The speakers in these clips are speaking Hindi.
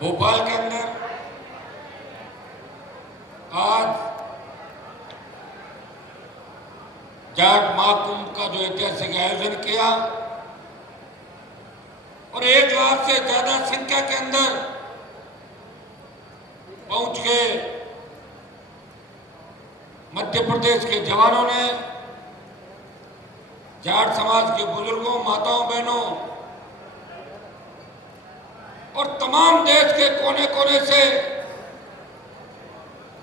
भोपाल के अंदर आज जाट महाकुंभ का जो ऐतिहासिक आयोजन किया और 1 लाख से ज्यादा संख्या के अंदर पहुंच गए मध्य प्रदेश के जवानों ने, जाट समाज के बुजुर्गों, माताओं, बहनों और तमाम देश के कोने कोने से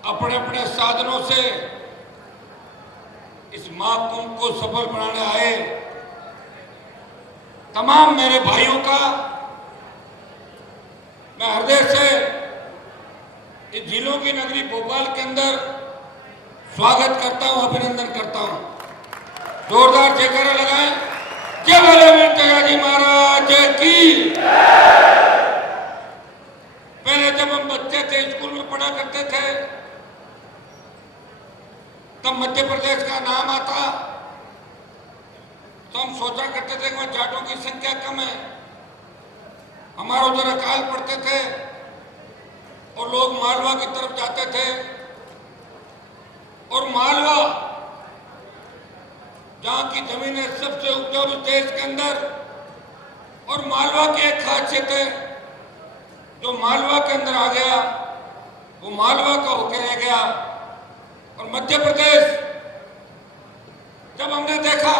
अपने अपने साधनों से इस महाकुंभ को सफल बनाने आए तमाम मेरे भाइयों का मैं हृदय से इस झीलों की नगरी भोपाल के अंदर स्वागत करता हूं, अभिनंदन करता हूं। जोरदार जयकारा लगाएं। जय बोले वीर जगाजी महाराज की। पहले जब हम बच्चे थे, स्कूल में पढ़ा करते थे, तब मध्य प्रदेश का नाम आता तो हम सोचा करते थे कि वहां जाटों की संख्या कम है। हमारे उधर अकाल पड़ते थे और लोग मालवा की तरफ जाते थे और मालवा जहां की जमीन है सबसे उपजाऊ देश के अंदर, और मालवा की एक खासियत है, जो मालवा के अंदर आ गया वो मालवा का होकर रह गया। और मध्य प्रदेश जब हमने देखा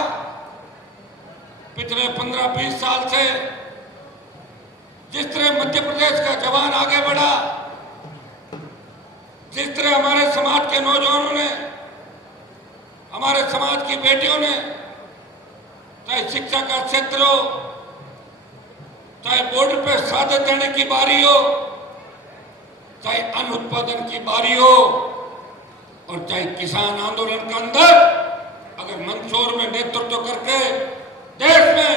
पिछले 15-20 साल से जिस तरह मध्य प्रदेश का जवान आगे बढ़ा, जिस तरह हमारे समाज के नौजवानों ने, हमारे समाज की बेटियों ने, चाहे शिक्षा का क्षेत्र हो, चाहे बॉर्डर पे शहादत देने की बारी हो, चाहे अन्न उत्पादन की बारी हो, और चाहे किसान आंदोलन के अंदर अगर मंदसौर में नेतृत्व करके देश में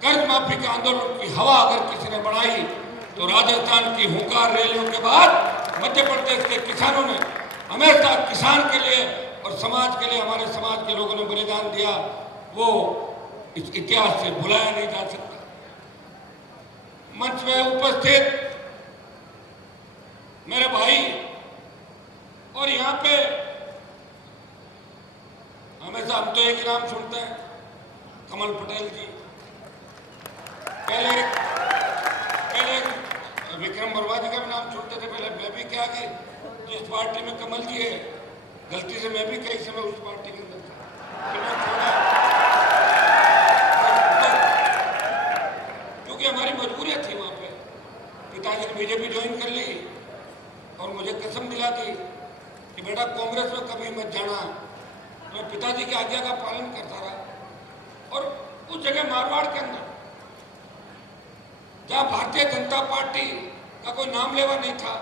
कर्ज माफी के आंदोलन की हवा अगर किसी ने बढ़ाई, तो राजस्थान की हुंकार रैलियों के बाद मध्य प्रदेश के किसानों ने हमेशा किसान के लिए और समाज के लिए, हमारे समाज के लोगों ने बलिदान दिया, वो इस इतिहास से भुलाया नहीं जा सकता। मंच में उपस्थित मेरे भाई, और यहाँ पे हमेशा हम तो एक ही नाम सुनते हैं, कमल पटेल जी। पहले विक्रम वर्मा जी का भी नाम सुनते थे, पहले मैं भी क्या कि जिस पार्टी में कमल जी है, गलती से मैं भी कई समय उस पार्टी के अंदर था, क्योंकि हमारी मजबूरियां थी। वहां पे पिताजी ने बीजेपी ज्वाइन कर ली और मुझे कसम दिला दी कि बेटा कांग्रेस में कभी मत जाना। मैं पिताजी की आज्ञा का पालन करता रहा। और उस जगह मारवाड़ के अंदर जहां भारतीय जनता पार्टी का कोई नाम लेवा नहीं था,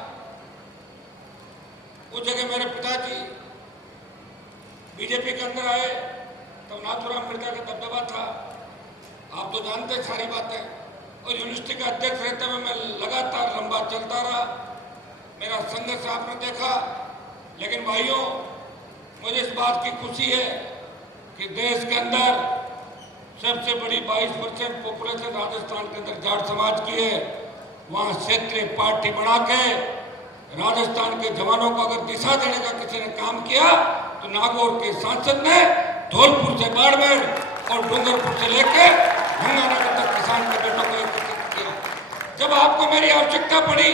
उस जगह मेरे पिताजी बीजेपी के अंदर आए, तब नाथूराम मिर्जा का दबदबा था, आप तो जानते सारी बातें। और यूनिवर्सिटी का अध्यक्ष रहते हुए मैं लगातार लंबा चलता रहा, मेरा संघर्ष आपने देखा। लेकिन भाइयों, मुझे इस बात की खुशी है कि देश के अंदर सबसे बड़ी 22% पॉपुलेशन राजस्थान के अंदर जाट समाज की है। वहां क्षेत्रीय पार्टी बना के राजस्थान के जवानों को अगर दिशा देने का किसी ने काम किया, तो नागौर के सांसद ने धौलपुर से बाड़मेर और डूंगरपुर से लेके गंगानगर तक किसान के बेटों को एकत्रित किया। जब आपको मेरी आवश्यकता पड़ी,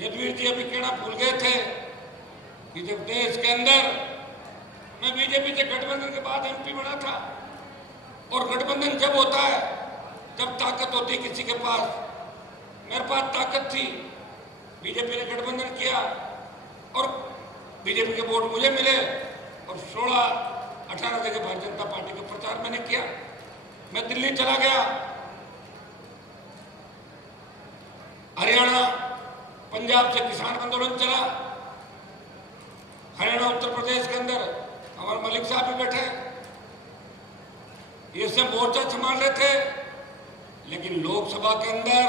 यदुवीर जी अभी कहना भूल गए थे कि जब देश के अंदर मैं बीजेपी से गठबंधन के बाद एमपी बना था, और गठबंधन जब होता है जब ताकत होती है किसी के पास, मेरे पास ताकत थी, बीजेपी ने गठबंधन किया और बीजेपी के वोट मुझे मिले और 16-18 जगह भारतीय जनता पार्टी का प्रचार मैंने किया। मैं दिल्ली चला गया, हरियाणा पंजाब से किसान आंदोलन चला, हरियाणा उत्तर प्रदेश के अंदर हमारे मलिक साहब भी बैठे, ये सब मोर्चा संभाल रहे थे। लेकिन लोकसभा के अंदर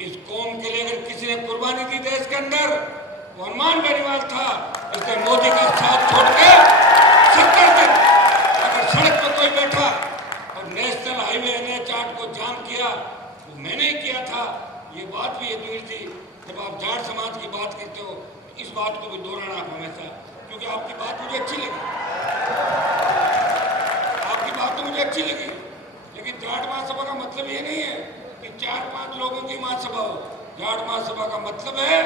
इस कौम के लिए अगर किसी ने कुर्बानी दी देश के अंदर, वो हनुमान बेनीवाल था। इसलिए मोदी का साथ छोड़ के 70 दिन अगर सड़क पर कोई बैठा और नेशनल हाईवे NH8 को जाम किया, वो मैंने ही किया था। ये बात भी ये थी, जब आप जाट समाज की बात करते हो इस बात को भी दोहराना आप हमेशा, क्योंकि आपकी बात मुझे अच्छी लगी, आपकी बात तो मुझे अच्छी लगी, लेकिन जाट महासभा का मतलब ये नहीं है कि 4-5 लोगों की महासभा हो। जाट महासभा का मतलब है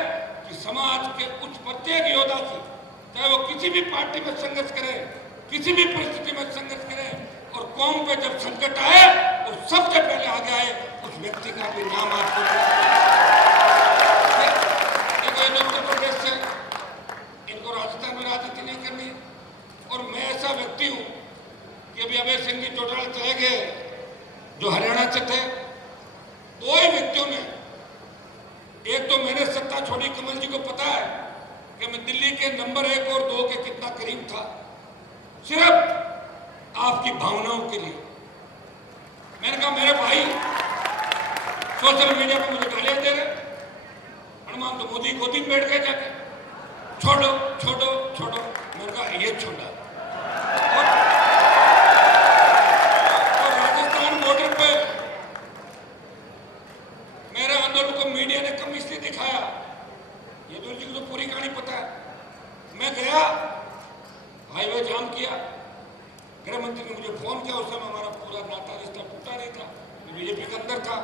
कि समाज के उच्च प्रत्येक योद्धा की, चाहे वो किसी भी पार्टी में संघर्ष करे, किसी भी परिस्थिति में संघर्ष करे, और कौम पे जब संकट आए वो सबसे पहले आगे आए, उस व्यक्ति का भी नाम आपको उत्तर प्रदेश से, इनको राजस्थान में राजनीति नहीं करनी। और मैं ऐसा व्यक्ति हूं कि अभी अभय सिंह जी चौटाला चले गए जो हरियाणा से थे, दो ही व्यक्तियों ने, एक तो मैंने सत्ता छोड़ी, कमल जी को पता है कि मैं दिल्ली के नंबर 1 और 2 के कितना करीब था, सिर्फ आपकी भावनाओं के लिए। मैंने कहा मेरे भाई सोशल मीडिया पर मुझे गालियां दे रहे, हनुमान तो मोदी गोदी में बैठ गए जाके, छोड़ो छोड़ो छोड़ो। मैंने कहा ये छोड़ा। और राजस्थान बॉर्डर पे मेरे आंदोलन को मीडिया ने कम इसलिए दिखाया, ये जी को तो पूरी कहानी पता है। मैं गया, हाईवे जाम किया, गृह मंत्री ने मुझे फोन किया, उस समय हमारा पूरा नाता रिश्ता टूटा नहीं था, बीजेपी के अंदर था,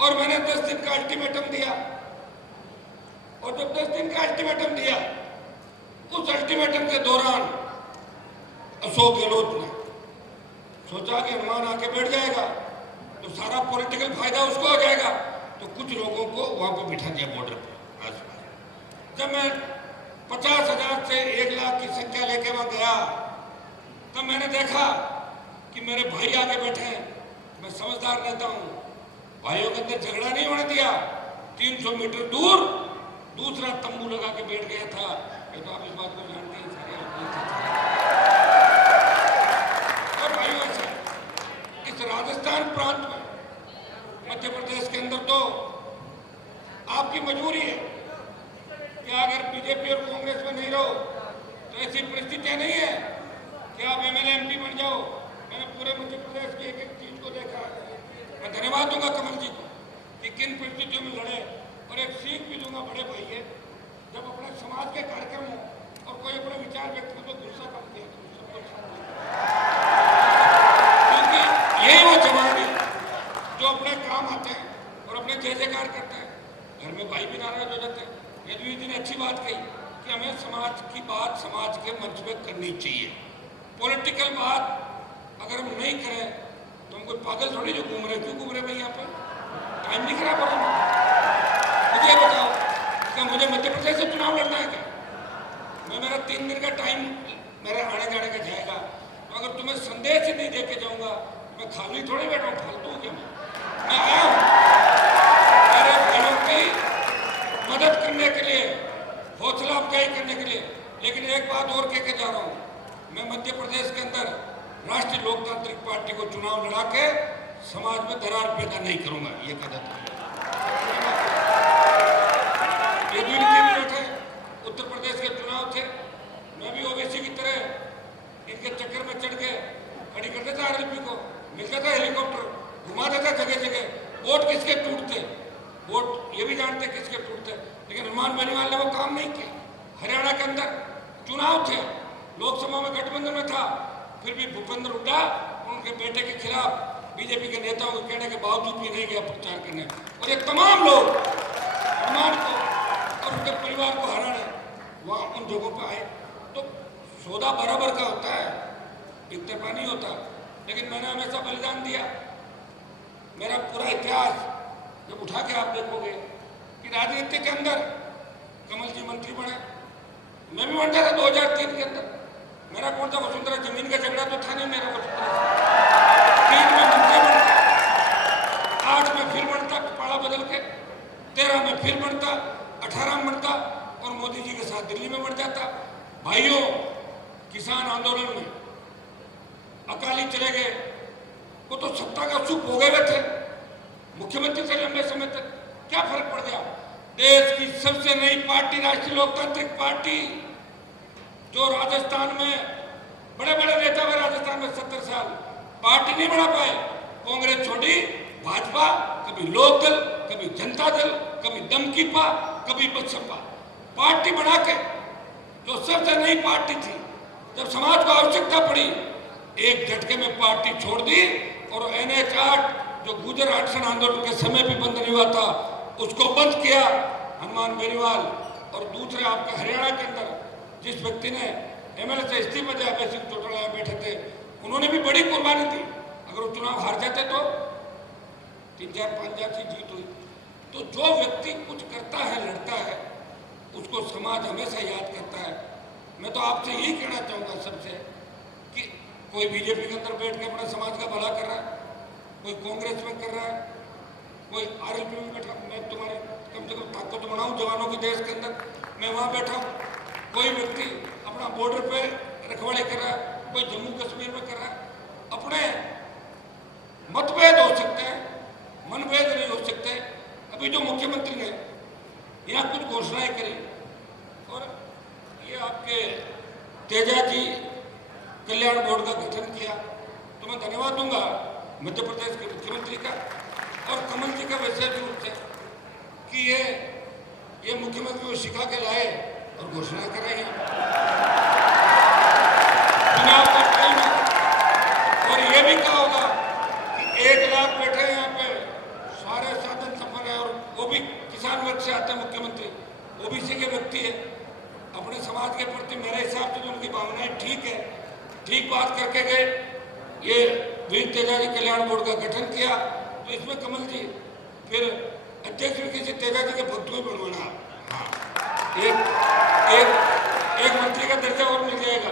और मैंने 10 दिन का अल्टीमेटम दिया। और जब 10 दिन का अल्टीमेटम दिया, उस अल्टीमेटम के दौरान अशोक गहलोत ने सोचा कि हनुमान आके बैठ जाएगा तो सारा पॉलिटिकल फायदा उसको हो जाएगा, तो कुछ लोगों को वहां पे बिठा दिया बॉर्डर पे आसपास। जब मैं 50,000 से 1 लाख की संख्या लेके वहां गया, तब मैंने देखा कि मेरे भाई आगे बैठे हैं। मैं समझदार नेता हूं, भाइयों के अंदर झगड़ा नहीं होने दिया। 300 मीटर दूर दूसरा तंबू लगा के बैठ गया था। ये तो आप इस बात को जानते हैं सारे। और भाइयों से इस राजस्थान प्रांत में, मध्य प्रदेश के अंदर तो आपकी मजबूरी है कि अगर बीजेपी और कांग्रेस में नहीं रहो तो ऐसी परिस्थितियां नहीं है कि आप एमएलए एमपी बन जाओ। मैंने पूरे मध्य प्रदेश की एक चीज को देखा। मैं धन्यवाद दूंगा कमल जी को कि किन परिस्थितियों में लड़े, और एक सीख भी दूंगा बड़े भाई है, जब अपने समाज के कार्यक्रम हो और कोई अपने विचार व्यक्त करे तो गुस्सा कम किया, क्योंकि यही वो जवान है जो अपने काम आते हैं और अपने जय जयकार करते हैं। घर में भाई भी नाराज हो जाते हैं। यदुवीर जी ने अच्छी बात कही कि हमें समाज की बात समाज के मंच में करनी चाहिए। पॉलिटिकल बात अगर हम नहीं करें तो हम कोई पागल थोड़ी जो घूम रहे, क्यों घूम रहे भाई यहाँ पे? टाइम नहीं खराब हो रहा। मुझे बताओ क्या मुझे मध्य प्रदेश से चुनाव लड़ना है क्या? मेरा 3 दिन का टाइम मेरे आने जाने का जाएगा, तो अगर तुम्हें संदेश ही नहीं देके जाऊंगा मैं खाली थोड़ी बैठा हूँ, फालतू क्या? मैं आया हूँ मेरे भाइयों की मदद करने के लिए, हौसला अफजाई करने के लिए। लेकिन एक बात और कह के जा रहा हूँ, मैं मध्य प्रदेश के अंदर राष्ट्रीय लोकतांत्रिक पार्टी को चुनाव लड़ा के समाज में दरार पैदा नहीं करूंगा, ये कहा जाता है। ये भी मिनट है, उत्तर प्रदेश के चुनाव थे, मैं भी ओबीसी की तरह इनके चक्कर में चढ़ के खड़ी कर देता आरएलपी को, मिलता था हेलीकॉप्टर, घुमा देता जगह जगह। वोट किसके टूटते, वोट ये भी जानते किसके टूटते, लेकिन हनुमान बेनीवाल ने वो काम नहीं किया। हरियाणा के अंदर चुनाव थे, लोकसभा में गठबंधन में था, फिर भी भूपेंद्र हुड्डा उनके बेटे के खिलाफ बीजेपी के नेताओं के कहने के बावजूद भी नहीं गया प्रचार करने, और ये तमाम लोग हनुमान को और उनके परिवार को हराने वहां उन जगहों पर आए। तो सौदा बराबर का होता है, एक तरफा नहीं होता। लेकिन मैंने हमेशा बलिदान दिया। मेरा पूरा इतिहास जब उठा के आप देखोगे कि राजनीति के अंदर कमल जी मंत्री बने, मैं भी बन जाता 2003 के अंदर। मेरा कौन सा वसुंधरा जमीन का झगड़ा तो था नहीं मेरा वसुंधरा। 3 में मंत्री बनता, 8 में फिर बनता पाड़ा बदल के, 13 में फिर बनता, 18 में बनता और मोदी जी के साथ दिल्ली में बढ़ जाता। भाइयों, किसान आंदोलन में अकाली चले गए, वो तो सत्ता का सुख भोगे हुए थे, मुख्यमंत्री से लंबे समय तक क्या फर्क पड़ गया? देश की सबसे नई पार्टी राष्ट्रीय लोकतांत्रिक पार्टी, जो राजस्थान में बड़े बड़े नेता हुए, राजस्थान में 70 साल पार्टी नहीं बना पाए, कांग्रेस छोड़ी, भाजपा, कभी लोकदल, कभी कभी जनता दल, कभी दमकीपा, कभी बसपा, पार्टी बना के जो सबसे नई पार्टी थी, जब समाज को आवश्यकता पड़ी एक झटके में पार्टी छोड़ दी और NH 8 जो गुजर अनशन आंदोलन के समय भी बंद नहीं हुआ था उसको बंद किया हनुमान बेनीवाल। और दूसरे आपके हरियाणा के अंदर जिस व्यक्ति ने MLA से इस्तीफा दिया, अभय सिंह चौटाला बैठे थे, उन्होंने भी बड़ी कुर्बानी दी। अगर वो चुनाव हार जाते तो 3-4-5 की जीत हुई। तो जो व्यक्ति कुछ करता है, लड़ता है, उसको समाज हमेशा याद करता है। मैं तो आपसे यही कहना चाहूँगा सबसे कि कोई बीजेपी के अंदर बैठ के अपने समाज का भला कर रहा है, कोई कांग्रेस में कर रहा है, कोई RLP में बैठा, मैं तुम्हारी कम से कम ताकत बनाऊँ जवानों की देश के अंदर, मैं वहाँ बैठा हूँ। कोई व्यक्ति अपना बॉर्डर पे रखवाली कर रहा है, कोई जम्मू कश्मीर में कर रहा है। अपने मतभेद हो सकते हैं, मनभेद नहीं हो सकते। अभी जो मुख्यमंत्री ने यहाँ कुछ घोषणाएं करी और ये आपके तेजा जी कल्याण बोर्ड का गठन किया, तो मैं धन्यवाद दूंगा मध्य प्रदेश के मुख्यमंत्री का और कमल जी का विशेष रूप से कि ये मुख्यमंत्री को सिखा के लाए और घोषणा कराई चुनाव का टाइम है। और ये भी कहा होगा कि 1 लाख बैठे यहाँ पे, सारे साधन सफल है और वो भी किसान वर्ग से आते हैं मुख्यमंत्री, OBC के व्यक्ति है। अपने समाज के प्रति मेरे हिसाब से जो उनकी भावनाएं ठीक है, ठीक बात करके गए। ये वीर तेजा जी कल्याण बोर्ड का गठन किया, तो इसमें कमल जी फिर अध्यक्ष भी किसी तेजा जी के भक्त में बनवाना, हाँ, एक मंत्री का दर्जा और मिल जाएगा।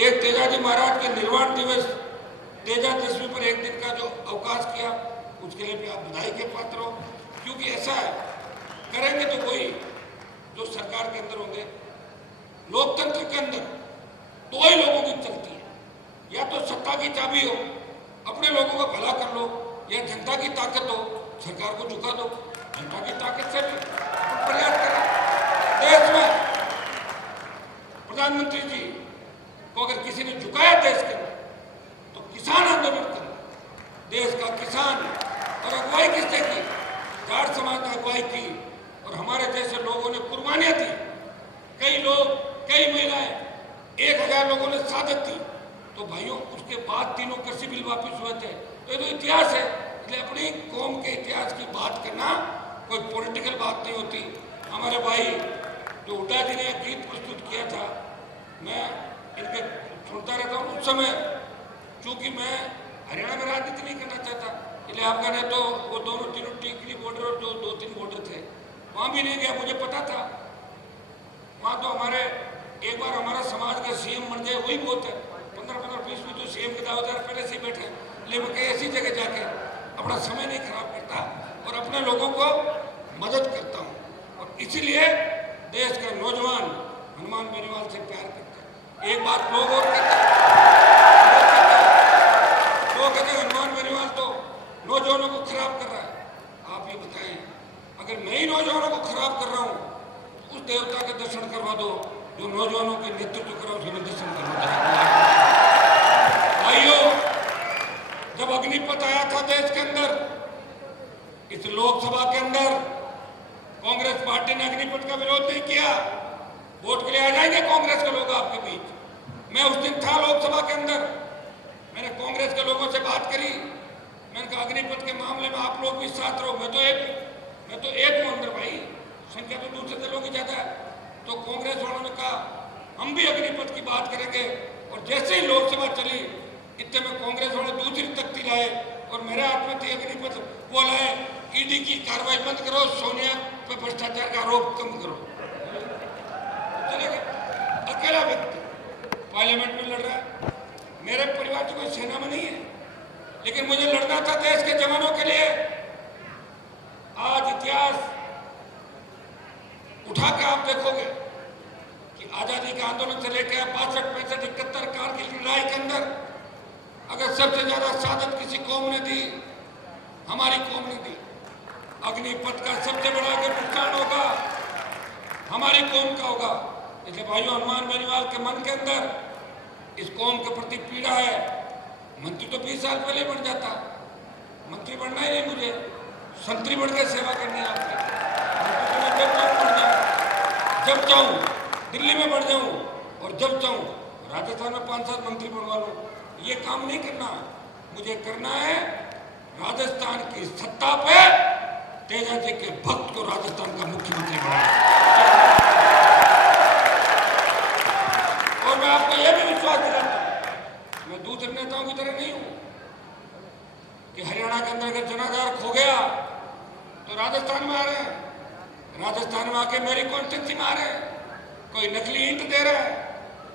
एक तेजा जी महाराज के निर्वाण दिवस, तेजा दशमी पर एक दिन का जो अवकाश किया, उसके लिए भी आप बधाई के पात्र हो। क्योंकि ऐसा है, करेंगे तो कोई जो सरकार के अंदर होंगे, लोकतंत्र के अंदर दो ही लोगों की चलती है, या तो सत्ता की चाबी हो, अपने लोगों का भला कर लो, या जनता की ताकत हो, सरकार को झुका दो। जनता की ताकत से प्रयास करें। देश में प्रधानमंत्री जी को अगर किसी ने झुकाया देश के अंदर, तो किसान आंदोलन करना, देश का किसान। और अगुवाई किसने की? जाट समाज ने अगुवाई की और हमारे जैसे लोगों ने कुर्बानियां दी। कई लोग, कई महिलाएं, 1000 लोगों ने शहादत दी। तो भाइयों, उसके बाद 3 कृषि बिल वापस हुए थे। तो ये तो इतिहास है। इसलिए अपनी कौम के इतिहास की बात करना कोई पॉलिटिकल बात नहीं होती। हमारे भाई जो हुड्डा जी ने गीत प्रस्तुत किया था, मैं इनके सुनता रहता हूँ। उस समय चूंकि मैं हरियाणा में राजनीति नहीं करना चाहता, इसलिए आपका ने तो वो दोनों तीनों टीकरी बॉर्डर और जो 2-3 बॉर्डर थे, वहाँ भी नहीं गया। मुझे पता था वहाँ तो हमारे एक बार हमारा समाज का CM बन जाए वही बहुत है। 15-20 तो CM के दावेदार पहले से ही बैठे। लेकिन मैं कहीं ऐसी जगह जाके अपना समय नहीं खराब करता और अपने लोगों को मदद करता हूँ। और इसीलिए देश का नौजवान हनुमान बेनीवाल से प्यार करता है। एक बात लोग और कहते हैं, हनुमान बेनीवाल तो नौजवानों को खराब कर रहा है। आप ये बताएं, अगर मैं ही नौजवानों को खराब कर रहा हूँ, उस देवता के दर्शन करवा दो जो नौजवानों के नेतृत्व करो, उसमें दर्शन करवा दो। भाइयों, जब अग्निपथ आया था देश के अंदर, इस लोकसभा के अंदर कांग्रेस पार्टी ने अग्निपथ का विरोध नहीं किया। वोट के लिए आ जाएंगे कांग्रेस के लोग आपके बीच। मैं उस दिन था लोकसभा के अंदर, मैंने कांग्रेस के लोगों से बात करी। मैंने कहा अग्निपथ के मामले में आप लोग भी साथ रहो। मैं तो एक हूं अंदर भाई, संख्या तो दूसरे दलों की ज्यादा है। तो कांग्रेस वालों ने कहा हम भी अग्निपथ की बात करेंगे। और जैसे ही लोकसभा चली, इतने में कांग्रेस वाले दूसरी तख्ती लाए और मेरे हाथ में थी अग्निपथ। वो लाए, ED की कार्रवाई बंद करो, सोनिया पे भ्रष्टाचार का आरोप कम करो। चले गए। अकेला व्यक्ति पार्लियामेंट में लड़ रहा है। मेरे परिवार की कोई सेना में नहीं है, लेकिन मुझे लड़ना था देश के जवानों के लिए। आज इतिहास उठा के आप देखोगे कि आजादी के आंदोलन से लेकर 62, 65, 71 कारगिल की लड़ाई के अंदर अगर सबसे ज्यादा शहादत किसी कौम ने दी, हमारी कौम ने दी। अग्निपथ का सबसे बड़ा अगर नुकसान होगा, हमारी कौम का होगा। इसलिए भाइयों, हनुमान बेनीवाल के मन के अंदर इस कौम के प्रति पीड़ा है। मंत्री तो 20 साल पहले बन जाता, मंत्री बनना ही नहीं मुझे। संतरी बन के सेवा करनी है आपकी। मैं जब चाहूँ बढ़ जाऊँ, जब चाहूँ दिल्ली में बढ़ जाऊँ और जब चाहूँ राजस्थान में 5-7 मंत्री बनवा लूँ। ये काम नहीं करना। मुझे करना है राजस्थान की सत्ता पे तेजा जी के भक्त को राजस्थान का मुख्यमंत्री बनाना। और मैं आपको यह भी विश्वास दिलाता हूं, मैं दूसरे नेताओं की तरह नहीं हूं कि हरियाणा के अंदर अगर जनाधार खो गया तो राजस्थान में आ रहे हैं, राजस्थान में आके मेरी कॉन्स्टिट्यूंसी में आ रहे हैं, कोई नकली ईंट दे रहा है,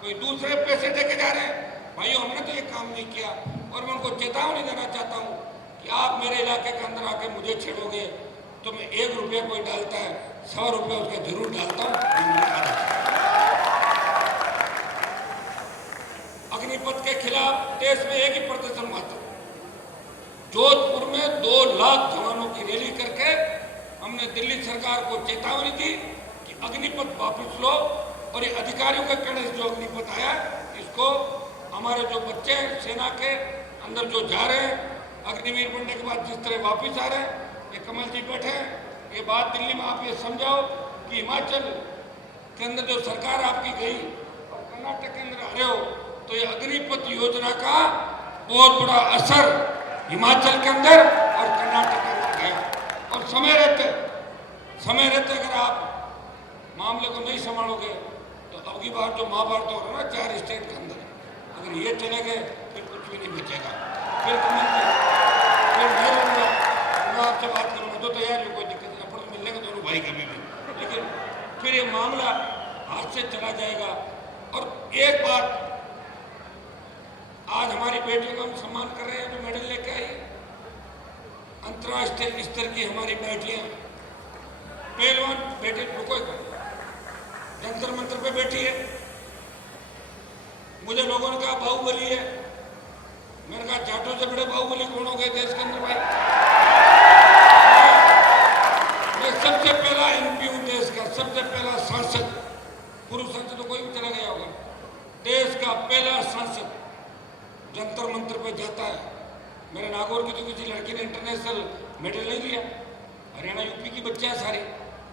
कोई दूसरे पैसे देके जा रहे हैं। भाइयों, हमने तो ये काम नहीं किया। और मैं उनको चेतावनी देना चाहता हूं कि आप मेरे इलाके के अंदर आके मुझे छेड़ोगे तो मैं 1 रुपये कोई डालता है 100 रुपये उसके जरूर डालता हूं। अग्निपथ के खिलाफ देश में एक ही प्रदर्शन हुआ था। जोधपुर में 2 लाख जवानों की रैली करके हमने दिल्ली सरकार को चेतावनी दी कि अग्निपथ वापस लो और ये अधिकारियों के कहने से जो अग्निपथ आया इसको हमारे जो बच्चे हैं सेना के अंदर जो जा रहे हैं अग्निवीर बनने के बाद जिस तरह वापस आ रहे हैं, ये कमल जी बैठे हैं, ये बात दिल्ली में आप ये समझाओ कि हिमाचल के अंदर जो सरकार आपकी गई और कर्नाटक के अंदर आ रहे हो तो ये अग्निपथ योजना का बहुत बड़ा असर हिमाचल के अंदर और कर्नाटक के अंदर गया। और समय रहते अगर आप मामले को नहीं संभालोगे तो अब की बार जो महाभारत हो रहा है ना 4 स्टेट के अंदर, अगर ये चले गए फिर कुछ भी नहीं बचेगा। फिर मैं आपसे बात करूँगा तो तैयार हो, कोई दिक्कत नहीं, अपन मिलने का दोनों भाई कभी भी, लेकिन फिर ये मामला हाथ से चला जाएगा। और एक बात, आज हमारी बेटियों का हम सम्मान कर रहे हैं जो मेडल लेके आई, अंतर्राष्ट्रीय स्तर की हमारी बेटियां, पहलवान बेटे रुको जंतर मंत्र पे बैठी है। मुझे लोगों ने कहा बाहुबली है, मैंने कहा जाटों से बड़े बाहुबली कौन हो गए देश के अंदर भाई। मैं सबसे पहला MP हूं देश का, सबसे पहला सांसद, पुरुष सांसद तो कोई भी चला गया होगा, देश का पहला सांसद जंतर मंत्र पे जाता है। मेरे नागौर की तो किसी लड़की ने इंटरनेशनल मेडल नहीं लिया। हरियाणा यूपी की बच्चे हैं, सारे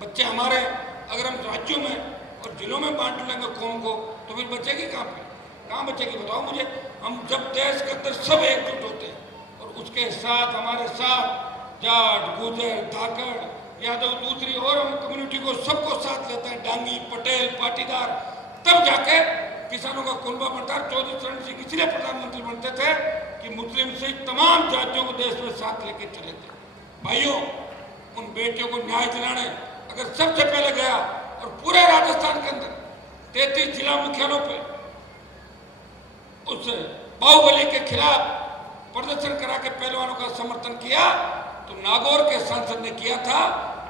बच्चे हमारे। अगर हम राज्यों में और जिलों में बांट लेंगे कौम को तो फिर बचेगी कहाँ पे, कहाँ बचेगी बताओ मुझे। हम जब देश के अंदर सब एकजुट होते हैं और उसके साथ हमारे साथ जाट, गुजर, धाकड़, यादव, दूसरी और हम कम्युनिटी को सबको साथ लेते हैं, डांगी, पटेल, पाटीदार, तब जाके किसानों का कुनबा बनता है। चौधरी चरण सिंह इसलिए प्रधानमंत्री बनते थे कि मुस्लिम से तमाम जातियों को देश में साथ लेके चले थे। भाइयों, उन बेटियों को न्याय दिलाने अगर सबसे पहले गया और पूरे राजस्थान के अंदर 33 जिला मुख्यालयों पे उस बाहुबली के खिलाफ प्रदर्शन करा के पहलवानों का समर्थन किया तो नागौर के सांसद ने किया था,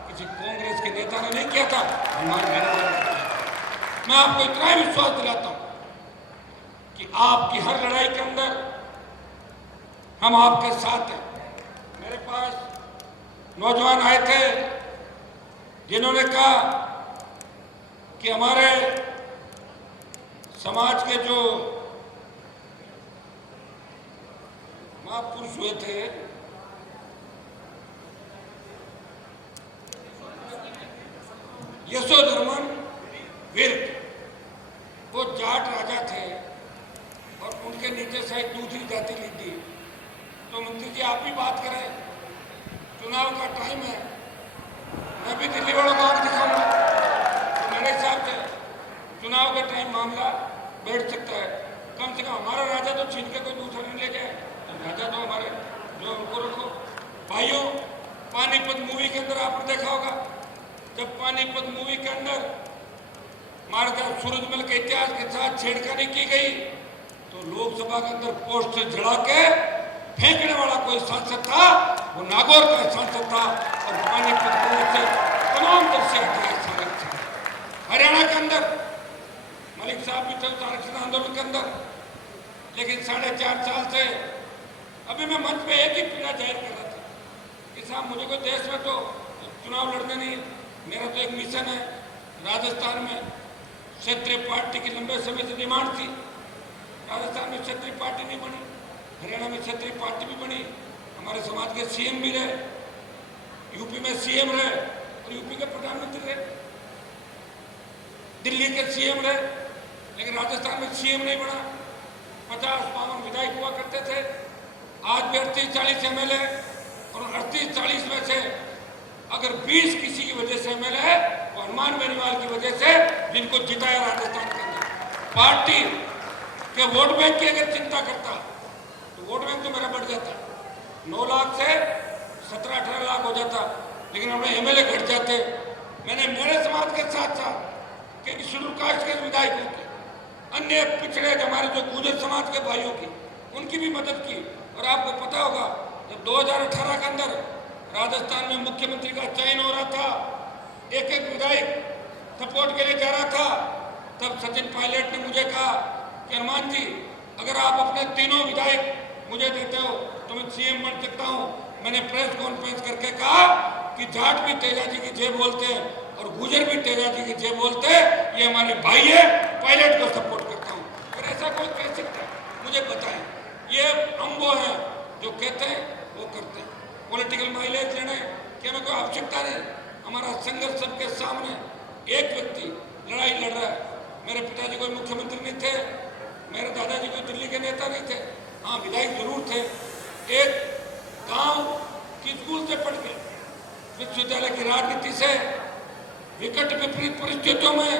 किसी कांग्रेस के नेता ने नहीं किया था, हमारे। मैं आपको इतना ही विश्वास दिलाता हूं कि आपकी हर लड़ाई के अंदर हम आपके साथ हैं। मेरे पास नौजवान आए थे जिन्होंने कहा कि हमारे समाज के जो महापुरुष हुए थे, यशोधर्मन विर्क, वो जाट राजा थे और उनके नीचे शायद दूसरी जाति लिख दी। तो मंत्री जी आप भी बात करें, चुनाव का टाइम है, मैं भी दिल्ली वालों को आंख दिखाऊंगा। तो मेरे हिसाब से चुनाव के टाइम मामला बैठ सकता है। कम से कम हमारा राजा तो छीन के कोई दूसरा नहीं ले जाए, तो राजा तो हमारे जो उनको रखो। भाइयों, पानीपत मूवी के अंदर आपने देखा होगा, जब पानीपत मूवी के अंदर महाराजा सूरजमल के इतिहास के साथ छेड़खानी की गई तो लोकसभा के अंदर पोस्ट से जड़ा के फेंकने वाला कोई सांसद था, वो नागौर का सांसद था। और पानीपत मूवी से तमाम तरह से हटाया। हरियाणा के अंदर मलिक साहब भी थे आरक्षण आंदोलन के अंदर, लेकिन 4.5 साल से अभी मैं मंच पे एक ही पीड़ा जाहिर कर रहा था कि साहब मुझे कोई देश में तो चुनाव लड़ने नहीं, मेरा तो एक मिशन है। राजस्थान में क्षेत्रीय पार्टी की लंबे समय से डिमांड थी, राजस्थान में क्षेत्रीय पार्टी नहीं बनी, हरियाणा में क्षेत्रीय पार्टी भी बनी, हमारे समाज के CM भी रहे, यूपी में सीएम रहे और यूपी के प्रधानमंत्री रहे, दिल्ली के सीएम रहे, लेकिन राजस्थान में सीएम नहीं बना। 50-52 विधायक हुआ करते थे, आज भी 38-40 एमएलए, और 38-40 में से अगर 20 किसी की वजह से एमएलए है तो हनुमान बेनीवाल की वजह से, जिनको जिताया राजस्थान के अंदर। पार्टी के वोट बैंक की अगर चिंता करता तो वोट बैंक तो मेरा बढ़ जाता, 9 लाख से 17-18 लाख हो जाता, लेकिन हमें एमएलए घट जाते। मैंने मेरे समाज के साथ साथ क्योंकि शेड्यूल कास्ट के विधायकों की, अन्य पिछड़े हमारे जो गुर्जर समाज के भाइयों की, उनकी भी मदद की। और आपको पता होगा जब 2018 के अंदर राजस्थान में मुख्यमंत्री का चयन हो रहा था, एक एक विधायक सपोर्ट के लिए जा रहा था, तब सचिन पायलट ने मुझे कहा कि हनुमान जी अगर आप अपने तीनों विधायक मुझे देते हो तो मैं सीएम बन सकता हूँ। मैंने प्रेस कॉन्फ्रेंस करके कहा कि जाट भी तेजा जी की जय बोलते हैं और गुजर भी तेजा जी की जय बोलते हैं, ये हमारे भाई है, पायलट को सपोर्ट करता हूँ। अगर ऐसा कोई कह सकता है मुझे बताएं। ये हम वो हैं जो कहते हैं वो करते हैं। पॉलिटिकल माइलेज लेने की हमें कोई आवश्यकता नहीं। हमारा संघर्ष सबके सामने, एक व्यक्ति लड़ाई लड़ रहा है। मेरे पिताजी कोई मुख्यमंत्री नहीं थे, मेरे दादाजी कोई दिल्ली के नेता नहीं थे, हाँ विधायक जरूर थे। एक गांव की स्कूल से पढ़ के विश्वविद्यालय की राजनीति से विकट विपरीत परिस्थितियों में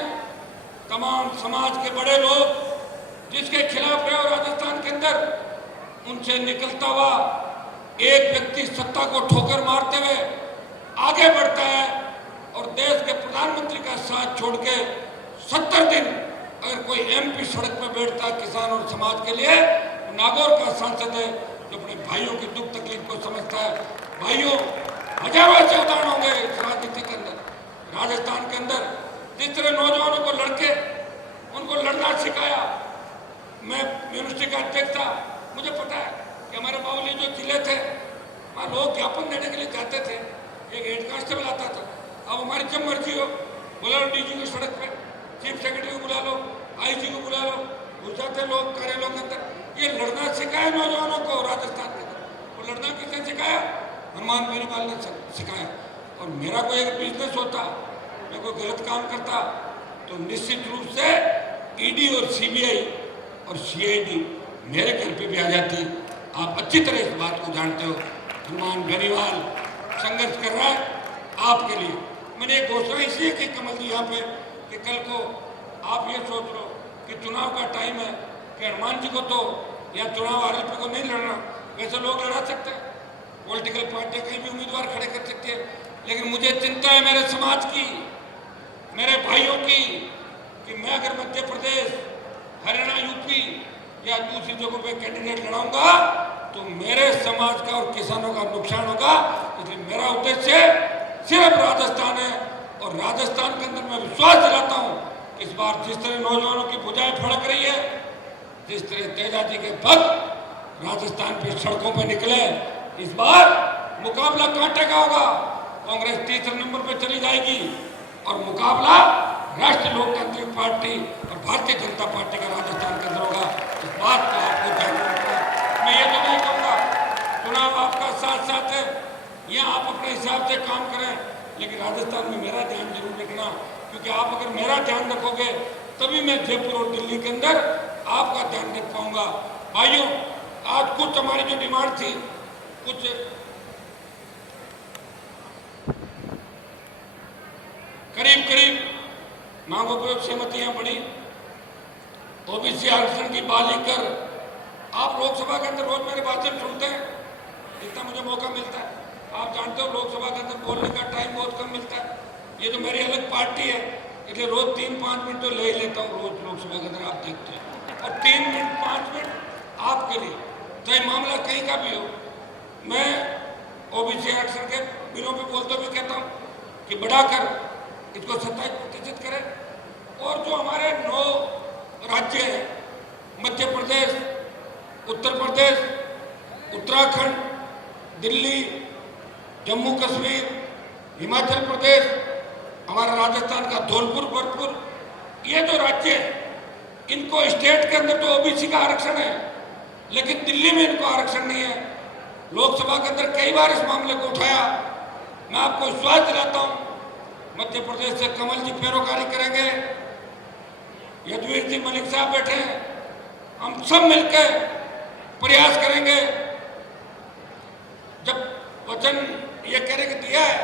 तमाम समाज के बड़े लोग जिसके खिलाफ रहे राजस्थान के अंदर, उनसे निकलता हुआ एक व्यक्ति सत्ता को ठोकर मारते हुए आगे बढ़ता है और देश के प्रधानमंत्री का साथ छोड़ के 70 दिन अगर कोई एमपी सड़क पर बैठता है किसान और समाज के लिए, नागौर का सांसद है जो अपने भाइयों की दुख तकलीफ को समझता है। भाइयों, हजारों ऐसे उदाहरण होंगे इस राजनीति के अंदर। राजस्थान के अंदर जिस तरह नौजवानों को लड़के उनको लड़ना सिखाया। मैं यूनिवर्सिटी का अध्यक्ष था, मुझे पता है कि हमारे बावली जो जिले थे वहाँ लोग ज्ञापन देने के लिए जाते थे, एक हेड कांस्टेबल आता था। अब हमारी जब मर्जी हो बुला लो डीजी को सड़क पे, चीफ सेक्रेटरी को बुला लो, आईजी को बुला लो, घुस जाते लोग कार्यालयों के अंदर। ये लड़ना सिखाया नौजवानों को राजस्थान के अंदर। वो लड़ना किसने सिखाया? हनुमान बेनीवाल ने सिखाया। और मेरा कोई अगर बिजनेस होता, मैं कोई गलत काम करता तो निश्चित रूप से ईडी और सीबीआई और सीआईडी मेरे घर पे भी आ जाती। आप अच्छी तरह इस बात को जानते हो। हनुमान बेनीवाल संघर्ष कर रहा है आपके लिए। मैंने एक घोषणा इसलिए की कमल जी यहाँ पे कि कल को आप ये सोच लो कि चुनाव का टाइम है कि हनुमान जी को तो या चुनाव आरोपी को नहीं लड़ना, वैसे लोग लड़ा सकते हैं, पॉलिटिकल पार्टियां कहीं भी उम्मीदवार खड़े कर सकती है। लेकिन मुझे चिंता है मेरे समाज की, मेरे भाइयों की, कि मैं अगर मध्य प्रदेश, हरियाणा, यूपी या दूसरी जगहों पे कैंडिडेट लड़ाऊंगा तो मेरे समाज का और किसानों का नुकसान होगा। इसलिए मेरा उद्देश्य सिर्फ राजस्थान है और राजस्थान के अंदर मैं विश्वास दिलाता हूँ कि इस बार जिस तरह नौजवानों की भुजाएं फड़क रही है, जिस तरह तेजा जी के भक्त राजस्थान की सड़कों पर निकले, इस बार मुकाबला कांटे का होगा। कांग्रेस तीसरे नंबर पर चली जाएगी और मुकाबला राष्ट्रीय लोकतांत्रिक पार्टी और भारतीय जनता पार्टी का राजस्थान के अंदर होगा। इस बात को आपको ध्यान रखना है। मैं ये तो नहीं कहूँगा चुनाव आपका साथ साथ है, यहाँ आप अपने हिसाब से काम करें, लेकिन राजस्थान में मेरा ध्यान जरूर रखना, क्योंकि आप अगर मेरा ध्यान रखोगे तभी मैं जयपुर और दिल्ली के अंदर आपका ध्यान रख पाऊंगा। भाइयों, आज कुछ हमारी जो डिमांड थी, कुछ करीब मांगों पर सहमतियां बढ़ी। ओबीसी आरक्षण की बात लेकर आप लोकसभा के अंदर रोज मेरे भाषण सुनते हैं, जितना मुझे मौका मिलता है। आप जानते हो लोकसभा के अंदर बोलने का टाइम बहुत कम मिलता है। ये तो मेरी अलग पार्टी है, इसलिए रोज 3-5 मिनट तो ले ही लेता हूँ रोज लोकसभा के अंदर, आप देखते हैं। और 3 मिनट 5 मिनट आपके लिए, चाहे मामला कहीं का भी हो। मैं ओबीसी आरक्षण के बिलों पे बोलते हुए कहता हूँ कि बढ़ाकर इसको 27% करें। और जो हमारे 9 राज्य हैं, मध्य प्रदेश, उत्तर प्रदेश, उत्तराखंड, दिल्ली, जम्मू कश्मीर, हिमाचल प्रदेश, हमारा राजस्थान का धौलपुर, भरतपुर, ये जो राज्य हैं, इनको स्टेट के अंदर तो ओबीसी का आरक्षण है, लेकिन दिल्ली में इनको आरक्षण नहीं है। लोकसभा के अंदर कई बार इस मामले को उठाया, मैं आपको विश्वास दिलाता हूं, मध्य प्रदेश से कमल जी पैरोकारी करेंगे, यदुवीर जी मलिक साहब बैठे हैं, हम सब मिलकर प्रयास करेंगे। जब वचन ये कहने के दिया है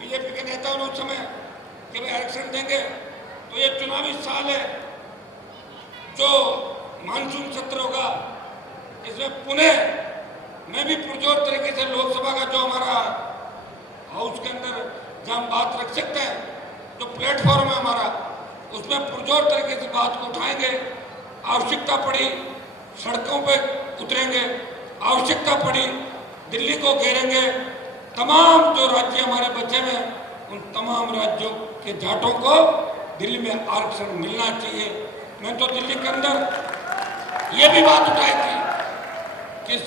बीजेपी के नेताओं ने उस समय कि भाई आरक्षण देंगे, तो ये चुनावी साल है, जो मानसून सत्र होगा इसमें पुनः मैं भी पुरजोर तरीके से लोकसभा का जो हमारा हाउस के अंदर जहाँ हम बात रख सकते हैं, जो प्लेटफॉर्म है हमारा, उसमें पुरजोर तरीके से बात को उठाएंगे। आवश्यकता पड़ी सड़कों पे उतरेंगे, आवश्यकता पड़ी दिल्ली को घेरेंगे। तमाम जो राज्य हमारे बचे हुए हैं उन तमाम राज्यों के जाटों को दिल्ली में आरक्षण मिलना चाहिए। मैं तो दिल्ली के अंदर ये भी बात उठाई थी कि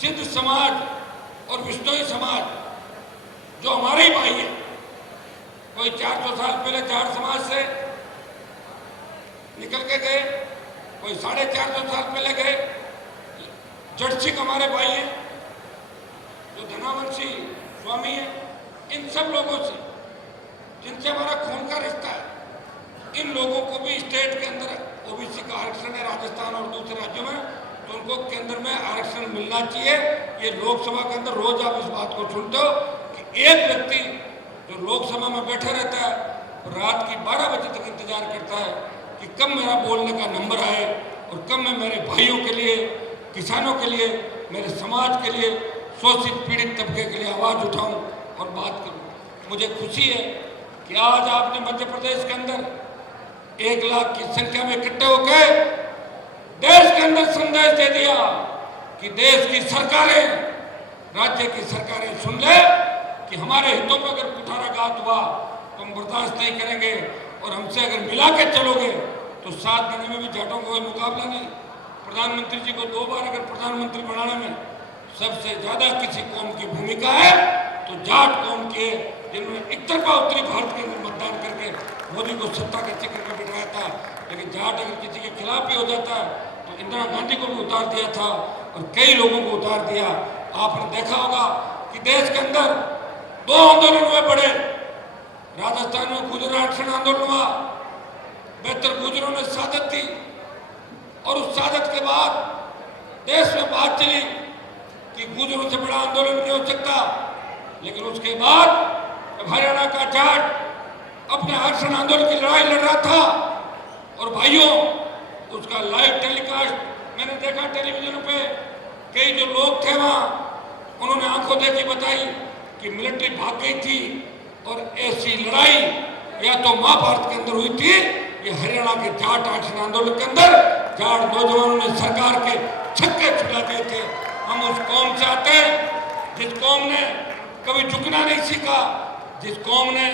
सिद्ध समाज और विष्णोई समाज जो हमारे ही भाई है, कोई 400 साल पहले जाट समाज से निकल के गए, कोई 450 साल पहले गए। जट सिख हमारे भाई हैं, जो धनावंशी स्वामी है, इन सब लोगों से जिनसे हमारा खून का रिश्ता है, इन लोगों को भी स्टेट के अंदर ओबीसी का आरक्षण है राजस्थान और दूसरे राज्यों में, तो उनको केंद्र में आरक्षण मिलना चाहिए। ये लोकसभा के अंदर रोज आप इस बात को सुनते हो कि एक व्यक्ति जो लोकसभा में बैठा रहता है रात की 12 बजे तक इंतजार करता है कि कब मेरा बोलने का नंबर आए और कब मैं मेरे भाइयों के लिए, किसानों के लिए, मेरे समाज के लिए, शोषित पीड़ित तबके के लिए आवाज उठाऊं और बात करूं। मुझे खुशी है कि आज आपने मध्य प्रदेश के अंदर 1 लाख की संख्या में इकट्ठे होकर देश के अंदर संदेश दे दिया कि देश की सरकारें, राज्य की सरकारें सुन ले कि हमारे हितों में अगर कुठाराघात हुआ तो हम बर्दाश्त नहीं करेंगे, और हमसे अगर मिला के चलोगे तो 7 दिन में भी जाटों को कोई मुकाबला नहीं। प्रधानमंत्री जी को 2 बार अगर प्रधानमंत्री बनाने में सबसे ज्यादा किसी कौम की भूमिका है तो जाट कौम की है, जिन्होंने एक तरफा उत्तरी भारत के अंदर मतदान करके मोदी को सत्ता के चक्कर में बिठाया था। लेकिन जाट अगर किसी के खिलाफ भी हो जाता है तो इंदिरा गांधी को भी उतार दिया था और कई लोगों को उतार दिया। आपने देखा होगा कि देश के अंदर 2 आंदोलन हुए बड़े। राजस्थान में गुर्जर आरक्षण आंदोलन हुआ, बेहतर गुर्जरों ने शहादत दी, और उस शहादत के बाद देश में बात चली कि गुर्जरों से बड़ा आंदोलन नहीं हो सकता। लेकिन उसके बाद जब हरियाणा का जाट अपने आरक्षण आंदोलन की लड़ाई लड़ रहा था, और भाइयों उसका लाइव टेलीकास्ट मैंने देखा टेलीविजन पे, कई जो लोग थे वहां उन्होंने आंखों देखी बताई कि मिलिट्री भाग गई थी, और ऐसी लड़ाई या तो महाभारत के अंदर हुई थी, ये हरियाणा के जाट आरक्षण आंदोलन के अंदर जाट नौजवानों ने सरकार के छक्के छुड़ा दिए थे। हम उस कौम से आते हैं जिस कौम ने कभी झुकना नहीं सीखा, जिस कौम ने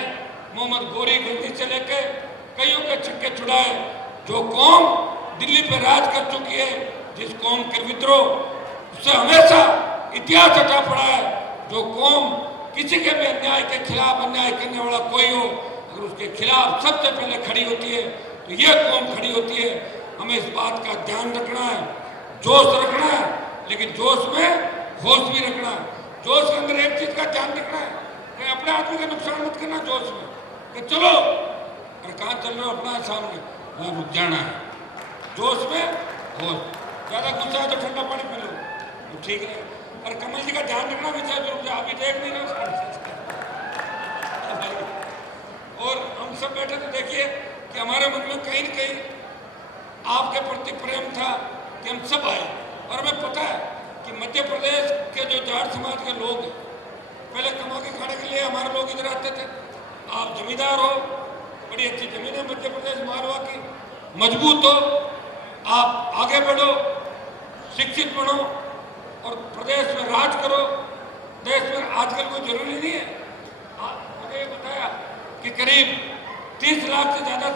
मोहम्मद गोरी गंदी से लेकर कईयों के छक्के छुड़ाए, जो कौम दिल्ली पर राज कर चुकी है, जिस कौम के विद्रोह उससे हमेशा इतिहास हटा पड़ा है, जो कौम किसी के भी अन्याय के खिलाफ, अन्याय करने वाला कोई हो अगर उसके खिलाफ सबसे पहले खड़ी होती है तो यह कौम खड़ी होती है। हमें इस बात का ध्यान रखना है, जोश रखना है, लेकिन जोश में होश भी रखना है। जोश के अंदर एक चीज का ध्यान रखना है कि अपने आदमी का नुकसान मत करना जोश में, कि चलो अरे कहाँ चल रहे हो, अपना सामने वहाँ रुक जाना है। जोश में होश, ज्यादा गुस्सा है तो ठंडा पानी पी लो तो ठीक है। और कमल जी का ध्यान रखना विशेष रूप से, आप ही देख नहीं रहे। और हम सब बैठे तो देखिए कि हमारे मन में कहीं न कहीं आपके प्रति प्रेम था कि हम सब आए, और हमें पता है कि मध्य प्रदेश के जो जाट समाज के लोग पहले कमा के खाने के लिए हमारे लोग इधर आते थे। आप जमींदार हो, बड़ी अच्छी जमीन है मध्य प्रदेश मारवा की, मजबूत हो, आप आगे बढ़ो, शिक्षित बनो और प्रदेश में राज करो। देश में आजकल कोई जरूरी नहीं है। मुझे ये बताया कि करीब 30 लाख से ज्यादा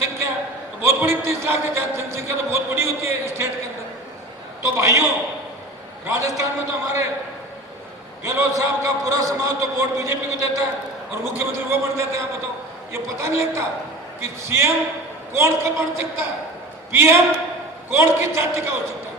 संख्या, तो बहुत बड़ी 30 लाख से ज्यादा जनसंख्या तो बहुत बड़ी होती है स्टेट के अंदर। तो भाइयों, राजस्थान में तो हमारे गहलोत साहब का पूरा समाज तो वोट बीजेपी को देता है और मुख्यमंत्री वो बन जाते हैं। आप बताओ, ये पता नहीं लगता कि सीएम कौन का बन सकता है, पीएम कौन किस जाति का हो सकता है।